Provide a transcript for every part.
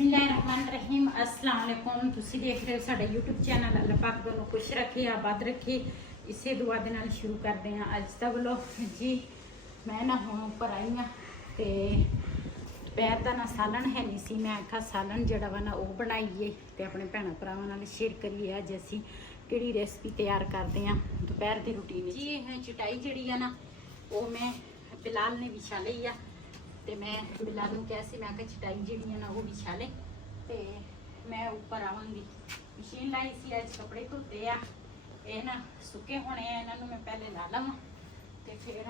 बिस्मिल्लाहिर्रहमानिर्रहीम अस्सलाम वालेकुम। तुसी देख रहे हो साडा यूट्यूब चैनल। अल्लाह पाक दोनों खुश रखे आबाद रखे, इसे दुआ दे नाल शुरू करते हैं अज दा व्लॉग जी। मैं ना हुण उपर आई हाँ तो दोपहर का ना सालन है नहीं सी, मैं आखा सालन जिहड़ा वा ना वो बनाइए तो अपने भैन भरावां नाल शेयर करिए अज असीं किहड़ी रेसिपी तैयार करते हैं दोपहर की रूटीन जी। चटाई जिहड़ी है ना वो मैं बिलाल ने विछा लई आ ते मैं बिलाल नूं कहा सी मैं आखिया चटाई जिहड़ी है ना वो विछा ले ते मैं उपर आवांगी। मशीन लाई सी अज कपड़े धोते आ, ये ना सुके होने आ, इन्हां नूं मैं पहले ला लवां ते फिर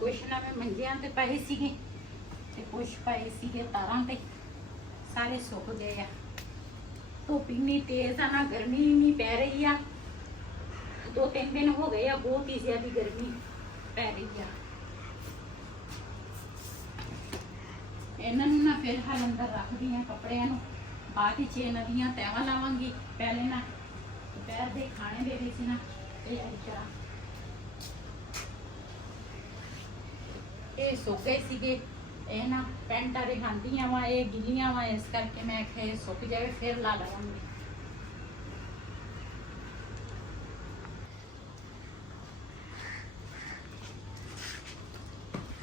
कुछ ना मैं मंजियां ते पाए सीगे ते कुछ पाए सीगे तारां ते, सारे सुक गए आ। धुप इन्नी तेज आ ना, गर्मी इन्नी पै रही आ, 2-3 दिन हो गए आ बहुत ही ज्यादा गर्मी पै रही आ। इन्हां नूं ना फिर हाल अंदर रख दी आ कपड़ियां नूं, बाद विच इन्हां दीयां तैवां लावांगी। पहले ना दोपहर दे खाने दे विच ना तैयारी करा। ये सुक गए सीगे, ये ना पैंटा दिखांदियां वा ये गिलियां वा, इस करके मैं आखे सुक जाए फिर ला लवांगी।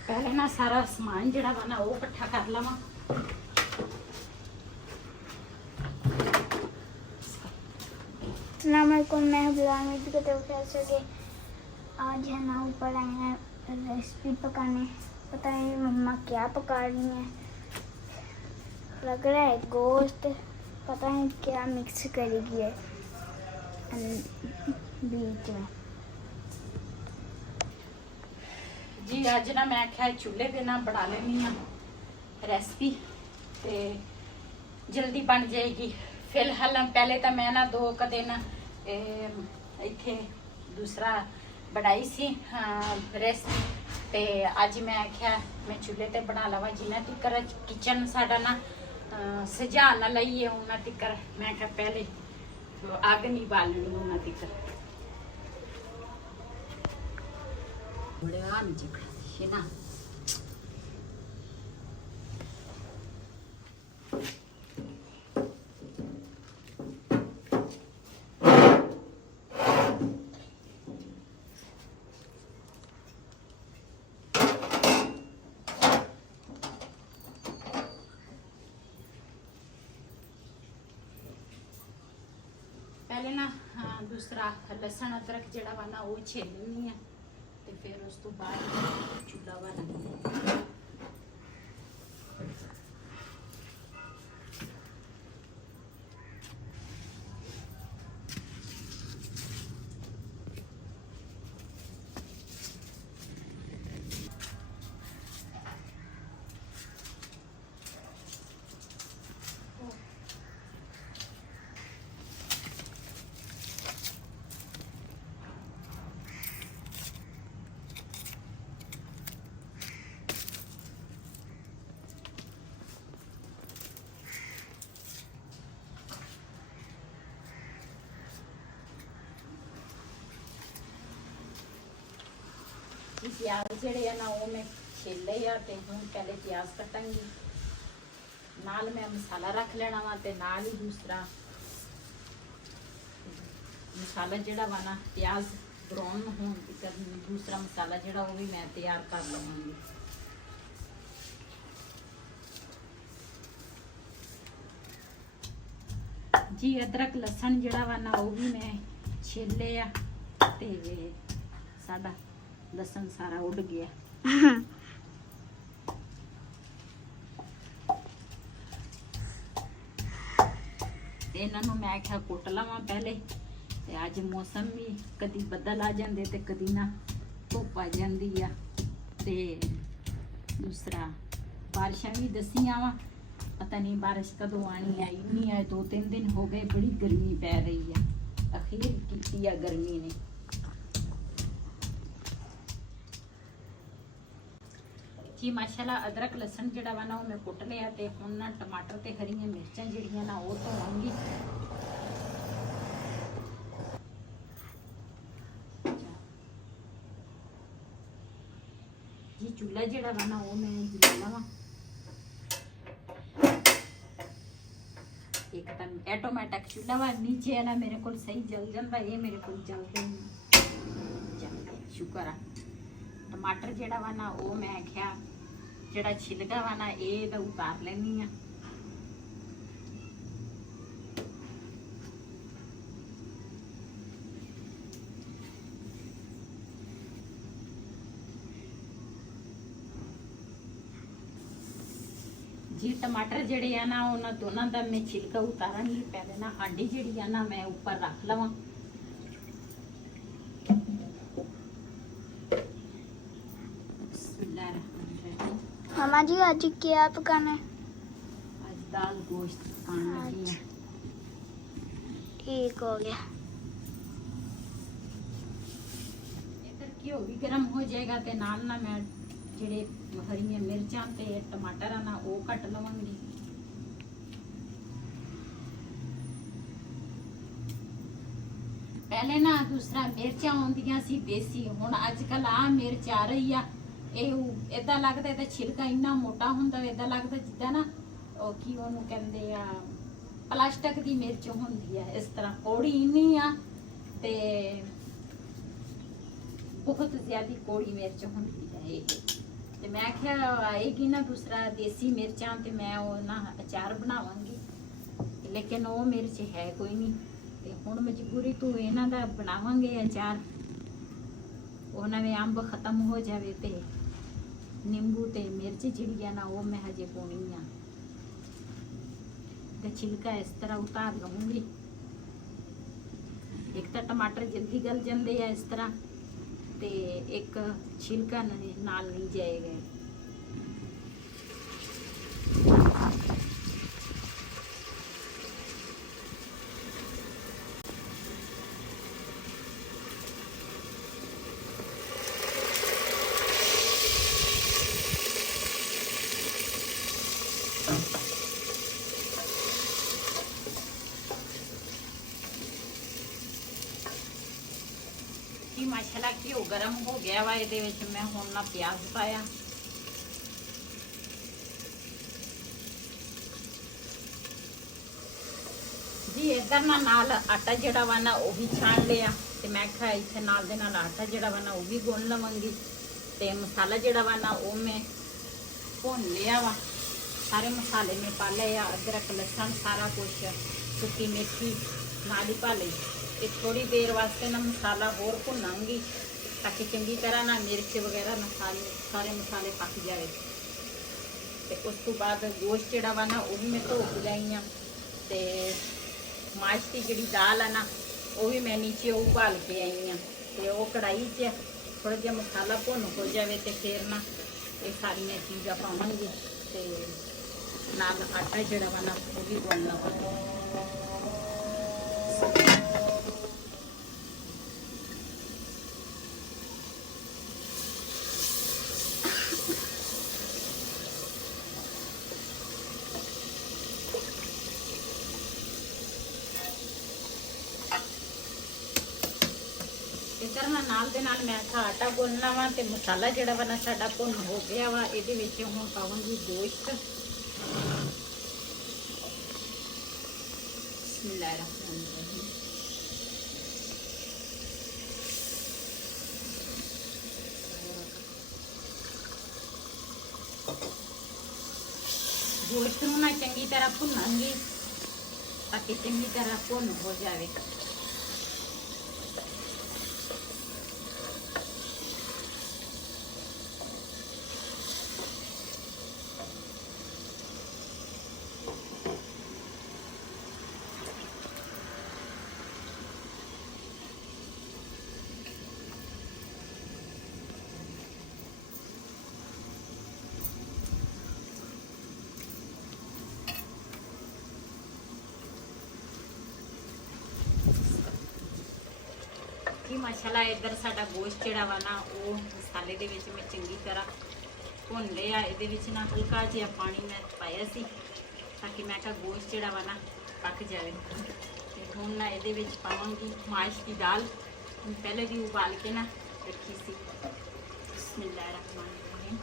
पहले ना सारा समान जिहड़ा वा ना वो इकट्ठा कर लवां। मैं बिलाल में भी सके आज है ना ऊपर आए हैं रेसिपी पकाने। पता नहीं मम्मा क्या पका रही हैं, लग रहा है गोश्त, पता नहीं क्या मिक्स करेगी है बीच में जी। अज ना मैं आख्या चूल्हे पे ना बना लेनी हाँ रेसिपी ते जल्दी बन जाएगी। फिलहाल पहले तो मैं ना 2 दिन इत्थे दूसरा बनाई सी रेसिपी ते अज मैं आख्या मैं चूल्हे ते बना लवा। जिन्ना तिकर किचन साडा ना सजा ना लईए उन्ना तिकर मैं आख्या पहले अग नहीं बालनी उन्ना तिकर। ना पहले ना दूसरा लसन अदरक जिहड़ा वा ना वो छेल लैनी है ते फिर उस तो बाद चूल्हा वाला प्याज जिहड़े है ना वो मैं छीले आ ते हुण पहले प्याज कटांगी, नाल मैं मसाला रख लेना वा ते नाल ही दूसरा मसाला जिहड़ा वा ना प्याज ब्राउन होण तक दूसरा मसाला जिहड़ा वो भी मैं तैयार कर लवांगी। जी अदरक लसन जिहड़ा वा ना वो भी मैं छीले आ ते साडा लसन सारा उड़ गया। इन्हों मैं आख्या कुट लवा पहले ते अज मौसम भी कदी बदल आ जाते ते कदी ना धुप आ जाती आ ते दूसरा बारिशां भी दसियां वा, पता नहीं बारिश कदों आनी आई नहीं है। 2-3 दिन हो गए बड़ी गर्मी पै रही है, अखीर की गर्मी ने। जी माशाल्लाह अदरक लसन जिहड़ा वा ना मैं कुट लिया ते हुण ना टमाटर ते हरियां मिर्चां जिहड़ियां ना वो धोवांगी। ਚੁੱਲ੍ਹਾ ਜਿਹੜਾ ਵਾ ਨਾ ਉਹ ਮੈਂ ਜਲਾ ਲਵਾਂ। ਇੱਕ ਤਾਂ ਆਟੋਮੈਟਿਕ ਚੁੱਲ੍ਹਾ ਵਾ, ਨੀਚੇ ਹੈ ਨਾ ਮੇਰੇ ਕੋਲ ਸਹੀ ਜਲ ਜਾਂਦਾ, ਇਹ ਮੇਰੇ ਕੋਲ ਜਲਦਾ ਹੀ ਨਹੀਂ। ਚੱਲ ਸ਼ੁਕਰ ਆ। ਟਮਾਟਰ ਜਿਹੜਾ ਵਾ ਨਾ ਉਹ ਮੈਂ ਆਖਿਆ ਜਿਹੜਾ ਛਿਲਕਾ ਵਾ ਨਾ ਇਹ ਤਾਂ ਉਤਾਰ ਲੈਣੀ ਆ। जी टमाटर जेड़े आ ना उन्हां दोनों का मैं छिलका उतारांगी। पहले ना आंडी जेड़ी आ ना मैं ऊपर रख लवां। मामा जी आज क्या पकाना है? आज दाल गोश्त पकाने लगी है। ठीक हो गया। इधर घ्यो भी गर्म हो जाएगा ते नाल ना मैं ਜਿਹੜੇ ਹਰੀਆਂ ਮਿਰਚਾਂ ਤੇ ਟਮਾਟਰ ਆ ਨਾ ਉਹ ਕੱਟ ਲਵਾਂਗੀ। ਪਹਿਲੇ ਨਾ ਦੂਸਰਾ ਮਿਰਚਾਂ ਆਉਂਦੀਆਂ ਸੀ ਦੇਸੀ, ਹੁਣ ਅੱਜ ਕੱਲ ਆ ਮਿਰਚ ਆ ਰਹੀ ਆ। ਇਹ ਇਦਾਂ ਲੱਗਦਾ ਤੇ ਛਿਲਕਾ ਇੰਨਾ ਮੋਟਾ ਹੁੰਦਾ, ਇਦਾਂ ਲੱਗਦਾ ਜਿੱਦਾਂ ਨਾ ਉਹ ਕੀ ਉਹਨੂੰ ਕਹਿੰਦੇ ਆ ਪਲਾਸਟਿਕ ਦੀ ਮਿਰਚ ਹੁੰਦੀ ਆ। ਇਸ ਤਰ੍ਹਾਂ ਕੌੜੀ ਇੰਨੀ ਆ ਤੇ ਬਹੁਤ ਜ਼ਿਆਦਾ ਕੌੜੀ ਮਿਰਚ ਹੁੰਦੀ ਹੈ ਇਹ। ਤੇ ਮੈਂ ਕਿਹਾ ਆਏਗੀ ਨਾ ਦੂਸਰਾ ਦੇਸੀ ਮਿਰਚਾਂ ਤੇ ਮੈਂ ਉਹ ਨਾ ਅਚਾਰ ਬਣਾਵਾਂਗੀ, ਲੇਕਿਨ ਉਹ ਮਿਰਚ ਹੈ ਕੋਈ ਨਹੀਂ। ਤੇ ਹੁਣ ਮਜਬੂਰੀ ਤੋਂ ਇਹਨਾਂ ਦਾ ਬਣਾਵਾਂਗੇ ਅਚਾਰ। ਉਹ ਨਵੇਂ ਅੰਬ ਖਤਮ ਹੋ ਜਾਵੇ ਤੇ ਨਿੰਬੂ ਤੇ ਮਿਰਚ ਜਿਹੜੀ ਆ ਨਾ ਉਹ ਮੈਂ ਹਜੇ ਪਾਉਣੀ ਆ। ਤੇ ਛਿਲਕਾ ਇਸ ਤਰ੍ਹਾਂ ਉਤਾਰ ਲਵਾਂਗੀ। ਇੱਕ ਤਾਂ ਟਮਾਟਰ ਜਲਦੀ ਗਲ ਜਾਂਦੇ ਆ ਇਸ ਤਰ੍ਹਾਂ, ਤੇ ਇੱਕ ਛਿਲਕਾ ਨਾਲ ਨਹੀਂ ਜਾਏਗਾ। कि माशाल्लाह घ्यो गरम हो गया वा। ਇਹਦੇ ਵਿੱਚ ਮੈਂ ਹੁਣ ਨਾ ਪਿਆਜ਼ ਪਾਇਆ। ਜੀ ਇਧਰ ਨਾਲ ਆਟਾ ਜਿਹੜਾ ਵਾ ਨਾ ਉਹ ਵੀ ਛਾਣ ਲਿਆ ਤੇ ਮੈਂ ਕਿਹਾ ਇੱਥੇ ਨਾਲ ਦੇ ਨਾਲ ਆਟਾ ਜਿਹੜਾ ਵਾ ਨਾ ਉਹ ਵੀ ਗੁੰਨ ਲਵਾਂਗੀ। ਤੇ ਮਸਾਲਾ ਜਿਹੜਾ ਵਾ ਨਾ ਉਹ ਮੈਂ ਭੁੰਨ ਲਿਆ ਵਾ। ਸਾਰੇ ਮਸਾਲੇ ਮੈਂ ਪਾ ਲਏ ਆ, ਅਦਰਕ ਲਸਣ ਸਾਰਾ ਕੁਝ, ਸੁੱਕੀ ਮੇਥੀ ਨਾਲ ਹੀ ਪਾ ਲਈ। ਇਹ ਥੋੜੀ ਦੇਰ ਵਾਸਤੇ ਨਾ ਮਸਾਲਾ ਹੋਰ ਭੁੰਨਾਂਗੀ ਤਾਂ ਕਿ ਚੰਗੀ ਤਰ੍ਹਾਂ ਨਾ ਮਿਰਚ ਵਗੈਰਾ ਸਾਰੇ ਮਸਾਲੇ ਪੱਕ ਜਾਵੇ। ਤੇ ਉਸ ਤੋਂ ਬਾਅਦ ਗੋਸ਼ਤ ਜਿਹੜਾ ਵਾ ਨਾ ਉਹ ਵੀ ਮੈਂ ਧੋ ਕੇ ਲਿਆਈ ਆ। ਤੇ ਮਾਸ਼ ਦੀ ਜਿਹੜੀ ਦਾਲ ਆ ਨਾ ਉਹ ਵੀ ਮੈਂ ਨੀਚੇ ਉਬਾਲ ਕੇ ਆਈ ਆ। ਤੇ ਉਹ ਕੜਾਈ 'ਚ ਥੋੜਾ ਜਿਹਾ ਮਸਾਲਾ ਭੁੰਨ ਹੋ ਜਾਵੇ ਤੇ ਫਿਰ ਨਾ ਇਹ ਸਾਰੀਆਂ ਚੀਜ਼ਾਂ ਪਾਵਾਂਗੇ ਤੇ ਨਾਲ ਆਟਾ ਜਿਹੜਾ ਵਾ ਨਾ ਉਹ ਵੀ ਗੁੰਨ ਲਵਾਂਗੇ। इधर ना नाल दे नाल मैं आटा गुनना वा ते मसाला जिहड़ा वा ना साडा भुन हो गया वा। इहदे विच हुण पावांगी गोश्त। बिस्मिल्लाहिर्रहमानिर्रहीम। गोश्त नूं ना चंगी तरह भुनांगी ताकि चंगी तरह भुन हो जाए। माशाल्लाह इधर साडा गोश्त जिहड़ा वा ना वो मसाले दे विच मैं चंगी तरह भुन लिया। इहदे विच ना हल्का जिहा पानी मैं पाया सी ताकि मैं कहा गोश्त जिहड़ा वा ना पक जाए। ते हुण ना इहदे विच पावांगी माश की दाल, पहले भी उबाल के ना रखी सी। बिस्मिल्लाहिर्रहमानिर्रहीम। ਸਕਦੇ ਹਾਂ।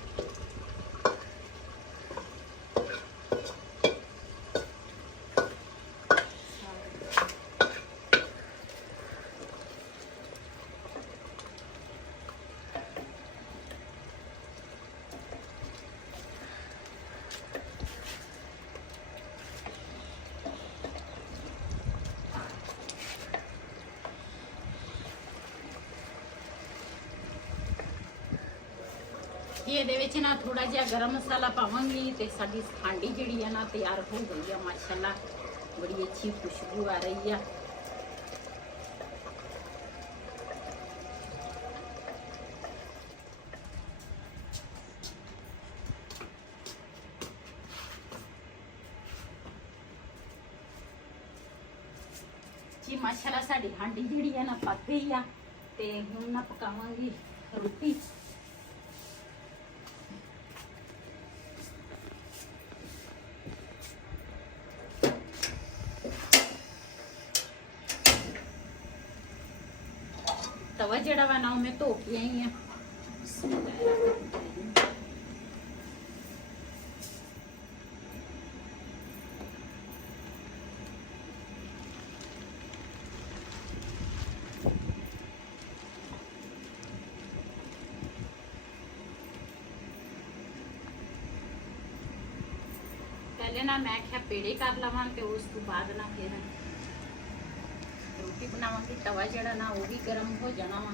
ਜੀ ਇਹਦੇ ਵਿੱਚ ਨਾ ਥੋੜਾ ਜਿਹਾ ਗਰਮ ਮਸਾਲਾ ਪਾਵਾਂਗੀ ਤੇ ਸਾਡੀ ਹਾਂਡੀ ਜਿਹੜੀ ਆ ਨਾ ਤਿਆਰ ਹੋ ਗਈ ਆ ਮਾਸ਼ਾਅੱਲਾ। ਬੜੀ ਅੱਛੀ ਖੁਸ਼ਬੂ ਆ ਰਹੀ ਆ। ਜੀ ਮਾਸ਼ਾਅੱਲਾ ਸਾਡੀ ਹਾਂਡੀ ਜਿਹੜੀ ਆ ਨਾ ਪੱਕ ਗਈ ਆ ਤੇ ਹੁਣ ਨਾ ਪਕਾਵਾਂਗੀ ਰੋਟੀ। तवा जड़ा वा ना मैं धो के आई हाँ। पहले ना मैं क्या पेड़े कर लवां ते उस तो बाद ना फिर रोटी बनावांगी। तवा जड़ा ना वो भी गर्म हो जाना वा।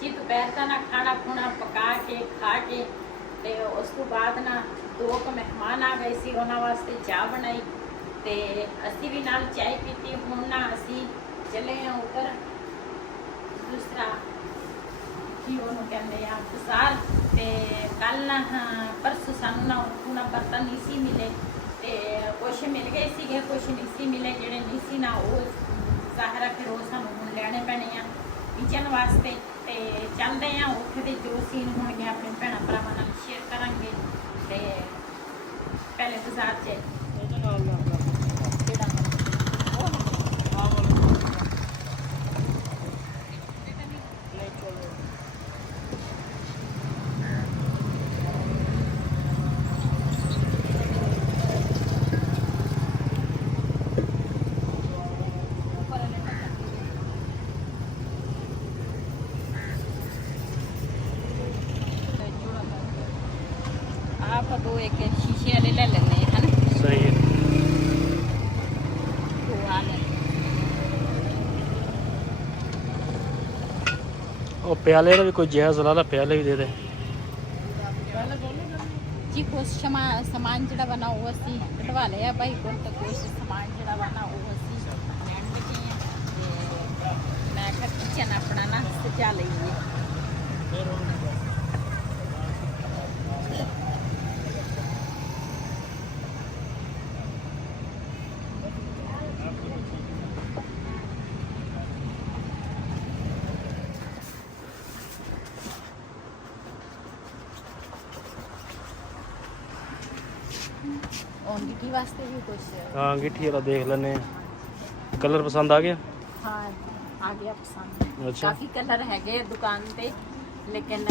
जी दोपहर का ना खाना खुना पका के खा के ते उस तो बाद ना 2 मेहमान आ गए सी उन्हां वास्ते चाह बनाई ते असी भी नाल चाय पीती। हुण ना असी चले हैं ऊपर दूसरा की ओनू कहंदे आ बाजार ते कल ना परसों सानू ना उन्हां बर्तन नहीं सी मिले ते कुछ मिल गए सीगे कुछ नहीं सी मिले। जिहड़े नहीं सी ना वो ज़ाहिर है फिर वो सानू हुण लैणे पैणे आ किचन वास्ते। ते चलते हैं उत्थे दे जो सीन होणगे अपने भैणां भरावां नाल शेयर करांगे। ते पहले बाजार च आप दो एक शीशे वाले ले लेने हैं ना। सही है। तो आ ले और प्याले का भी कोई जायज़ ला ला, प्याले भी दे दे जी। कुछ सामान जड़ा बना वो असी कटवा लिया भाई को, तो कुछ सामान जड़ा बना वो असी लैन लगे हैं। ते मैं क्या किचन अपना ना सजा लीए। और गिट्टी वास्ते भी कुछ हाँ गिट्टी वाला देख लेने। कलर पसंद आ गया? हाँ आ गया पसंद। अच्छा। काफ़ी कलर है दुकान पे लेकिन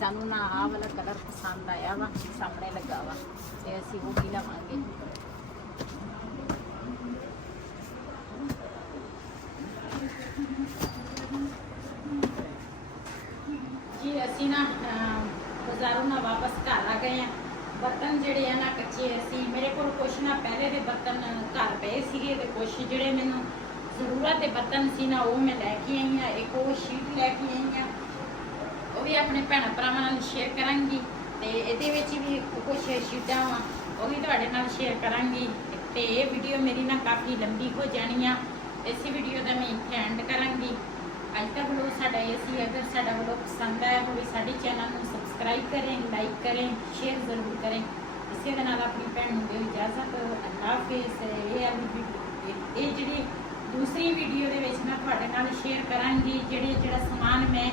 सानू ना आ वाला कलर पसंद आया वा सामने लगा वा ते असी वो ही लवांगे। ਗਏ ਆ। ਬਰਤਨ ਜਿਹੜੇ ਆ ਨਾ ਕੱਚੇ ਅਸੀਂ, ਮੇਰੇ ਕੋਲ ਕੁਛ ਨਾ ਪਹਿਲੇ ਦੇ ਬਰਤਨ ਘਰ ਪਏ ਸੀਗੇ ਤੇ ਕੁਛ ਜਿਹੜੇ ਮੈਨੂੰ ਜ਼ਰੂਰਤ ਦੇ ਬਰਤਨ ਸੀ ਨਾ ਉਹ ਮੈਂ ਲੈ ਕੇ ਆਈ ਆ। ਇੱਕ ਉਹ ਸ਼ੀਟ ਲੈ ਕੇ ਆਈ ਆ, ਉਹ ਵੀ ਆਪਣੇ ਭੈਣਾਂ ਭਰਾਵਾਂ ਨਾਲ ਸ਼ੇਅਰ ਕਰਾਂਗੀ। ਤੇ ਇਹਦੇ ਵਿੱਚ ਵੀ ਕੁਛ ਸ਼ੀਟਾਂ ਵਾ ਉਹ ਵੀ ਤੁਹਾਡੇ ਨਾਲ ਸ਼ੇਅਰ ਕਰਾਂਗੀ। ਤੇ ਇਹ ਵੀਡੀਓ ਮੇਰੀ ਨਾ ਕਾਫੀ ਲੰਬੀ ਹੋ ਜਾਣੀ ਆ, ਇਸੇ ਵੀਡੀਓ ਦਾ ਮੈਂ ਇੱਥੇ ਐਂਡ ਕਰਾਂਗੀ। ਅੱਜ ਦਾ ਵਲੋਗ ਸਾਡਾ ਇਹ ਸੀ। ਅਗਰ ਸਾਡਾ ਵਲੋਗ ਪਸੰਦ ਆਇਆ ਹੋਵੇ ਸਾਡੇ ਚੈਨਲ ਨੂੰ ਸਬਸਕ੍ਰਾਈਬ ਕरें, ਲਾਈਕ करें, ਸ਼ੇਅਰ ਜ਼ਰੂਰ ਕरें। ਇਸੇ ਦੇ ਨਾਲ ਆਪਣੀ ਭੈਣ ਨੂੰ ਦਿਓ ਇਜਾਜ਼ਤ। ਅੱਲਾਹ ਹਾਫਿਜ਼। ਇਹ ਜਿਹੜੀ ਦੂਸਰੀ ਵੀਡੀਓ ਦੇ ਵਿੱਚ ਮੈਂ ਤੁਹਾਡੇ ਨਾਲ ਸ਼ੇਅਰ ਕਰਾਂਗੀ ਜਿਹੜਾ ਸਮਾਨ ਮੈਂ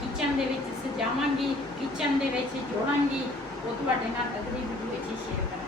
ਕਿਚਨ ਦੇ ਵਿੱਚ ਸਜਾਵਾਂਗੀ, ਕਿਚਨ ਦੇ ਵਿੱਚ ਜੋੜਾਂਗੀ, ਉਹ ਤੁਹਾਡੇ ਨਾਲ ਅਗਲੀ ਵੀਡੀਓ ਵਿੱਚ ਸ਼ੇਅਰ ਕਰਾਂਗੀ।